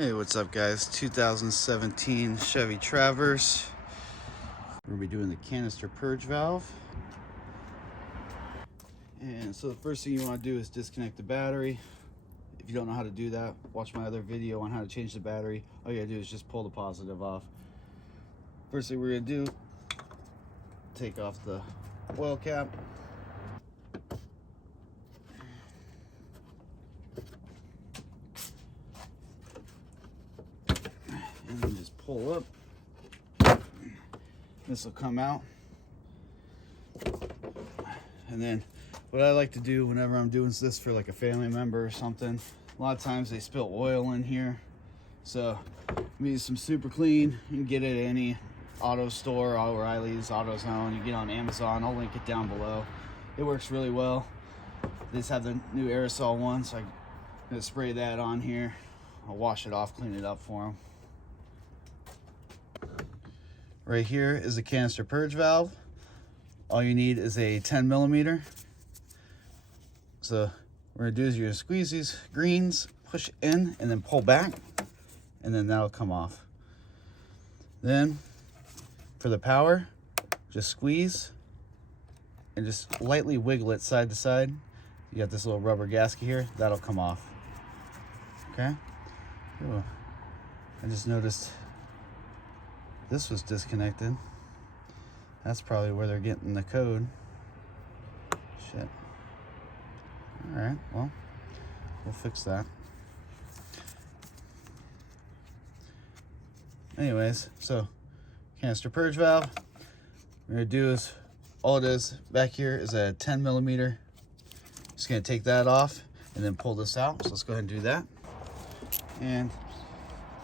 Hey, what's up guys? 2017 Chevy Traverse. We're gonna be doing the canister purge valve. And so the first thing you want to do is disconnect the battery. If you don't know how to do that, watch my other video on how to change the battery. All you gotta do is just pull the positive off. First thing we're gonna do, take off the oil cap. And then just pull up. This will come out. And then what I like to do whenever I'm doing this for like a family member or something, a lot of times they spill oil in here. So I'm use some SuperClean. You can get it at any auto store, O'Reilly's, AutoZone. You get on Amazon. I'll link it down below. It works really well. They just have the new aerosol one, so I'm gonna spray that on here. I'll wash it off, clean it up for them. Right here is the canister purge valve. All you need is a 10mm. So what we're gonna do is you're gonna squeeze these greens, push in, and then pull back, and then that'll come off. Then for the power, just squeeze and just lightly wiggle it side to side. You got this little rubber gasket here, that'll come off. Okay. Ooh. I just noticed this was disconnected. That's probably where they're getting the code. Shit. All right, well, we'll fix that. Anyways, so canister purge valve. What we're gonna do is, all it is back here is a 10mm. Just gonna take that off and then pull this out. So let's go ahead and do that. And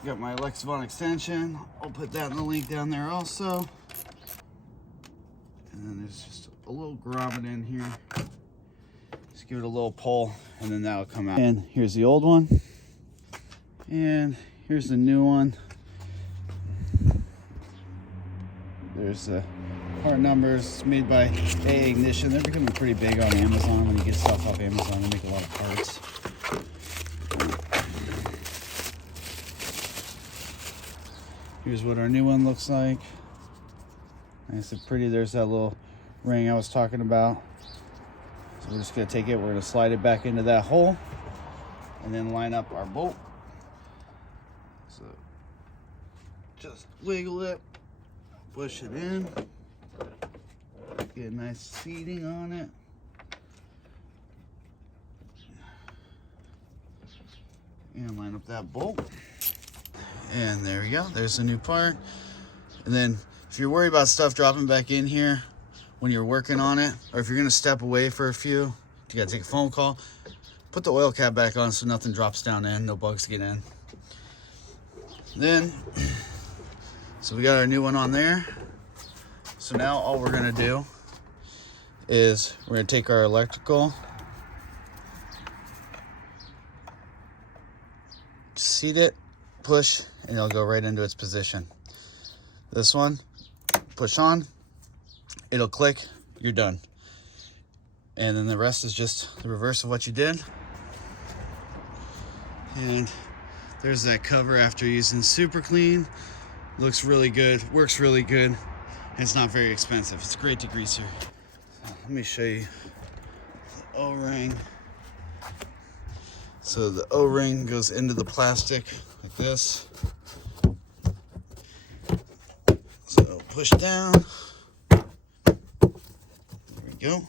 got my Lexivon extension. I'll put that in the link down there also. And then there's just a little grommet in here. Just give it a little pull and then that'll come out. And here's the old one. And here's the new one. There's the part numbers. It's made by Ignition. They're becoming pretty big on Amazon. When you get stuff off Amazon, they make a lot of parts. Here's what our new one looks like. Nice and pretty. There's that little ring I was talking about. So we're just gonna take it, we're gonna slide it back into that hole and then line up our bolt. So just wiggle it, push it in, get a nice seating on it. And line up that bolt. And there we go, there's the new part. And then if you're worried about stuff dropping back in here when you're working on it, or if you're gonna step away for a few, you gotta take a phone call, put the oil cap back on so nothing drops down in, no bugs get in. Then, so we got our new one on there. So now all we're gonna do is we're gonna take our electrical, seat it, push, and it'll go right into its position. This one, push on, it'll click, you're done. And then the rest is just the reverse of what you did. And there's that cover after using SuperClean. Looks really good, works really good, and it's not very expensive. It's great degreaser. Let me show you the O-ring. So the O-ring goes into the plastic like this. So push down. There we go.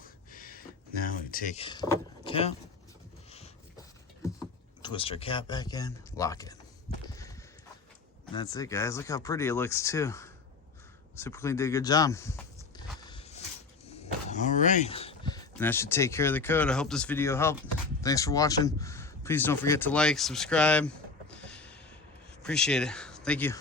Now we take our cap, twist our cap back in, lock it. And that's it, guys. Look how pretty it looks too. SuperClean did a good job. All right, and that should take care of the code. I hope this video helped. Thanks for watching. Please don't forget to like, subscribe. Appreciate it. Thank you.